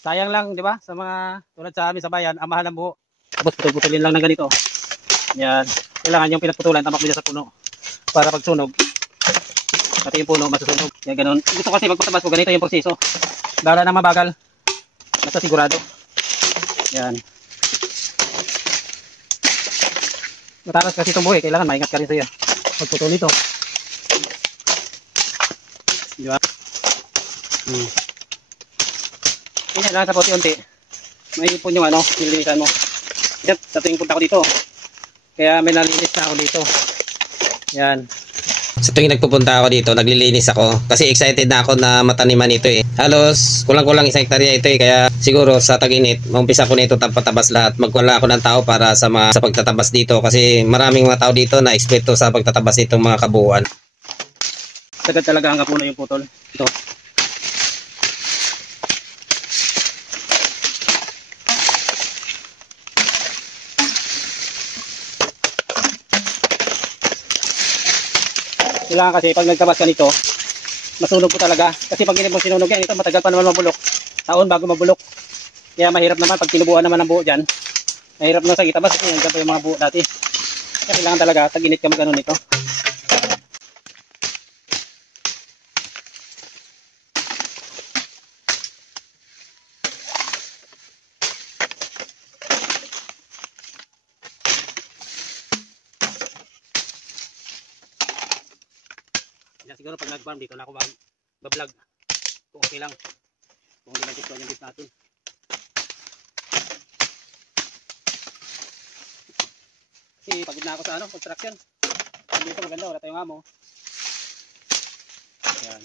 Sayang lang, di ba? Sa mga tulad sa amin sa bayan, ang mahal ng buho. Tapos putol-putulin lang ng ganito. Yan. Kailangan yung pinagputulan, tamak mo dyan sa puno. Para pag sunog, pati yung puno masusunog. Yan, ganun. Gusto kasi magpatabas ko, ganito yung proseso. Dahil na mabagal, basta sigurado. Yan. Matalas kasi itong buhay, kailangan maingat ka rin siya. Pagputol nito. Di ba? Yan lang sa unti-unti. May ipon yung ano, nilinisan mo. Sa tuwing punta ko dito. Kaya may nalinis na ako dito. Yan. Sa tuwing nagpupunta ako dito, naglilinis ako. Kasi excited na ako na mataniman ito eh. Halos kulang-kulang 1 hektarya ito eh. Kaya siguro sa tag-init, maumpisa ko nito patabas lahat. Magwala ako ng tao para sa pagtatabas dito. Kasi maraming mga tao dito na eksperto sa pagtatabas nitong mga kabuuan. Sagad talaga hanggang puno yung putol. Ito. Kailangan kasi pag nagtabas ka nito, masunog po talaga. Kasi pag hindi mo sinunog yan, ito matagal pa naman mabulok. Taon bago mabulok. Kaya mahirap naman pag tinubuan naman ng buo dyan. Mahirap na sa itabas kasi nandiyan pa yung mga buo dati. Kaya kailangan talaga tag-init ka mag-ano nito. Yan, siguro pag nag-farm dito na ako mag-vlog kung okay lang, kung hindi nag-gustuhan yung beef natin. Kasi pagod na ako sa construction. Dito maganda, wala tayong amo. Yan.